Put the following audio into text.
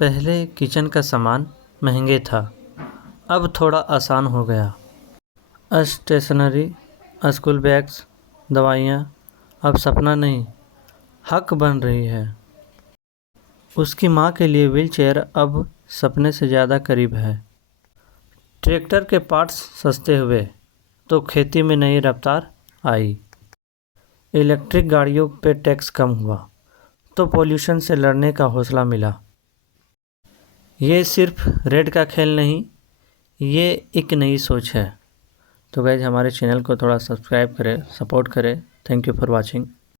पहले किचन का सामान महंगे था, अब थोड़ा आसान हो गया। स्टेशनरी, स्कूल बैग्स, दवाइयाँ अब सपना नहीं, हक बन रही है। उसकी माँ के लिए व्हीलचेयर अब सपने से ज़्यादा करीब है। ट्रैक्टर के पार्ट्स सस्ते हुए तो खेती में नई रफ्तार आई। इलेक्ट्रिक गाड़ियों पे टैक्स कम हुआ तो पोल्यूशन से लड़ने का हौसला मिला। ये सिर्फ रेट का खेल नहीं, ये एक नई सोच है। तो गाइस, हमारे चैनल को थोड़ा सब्सक्राइब करें, सपोर्ट करें। Thank you for watching.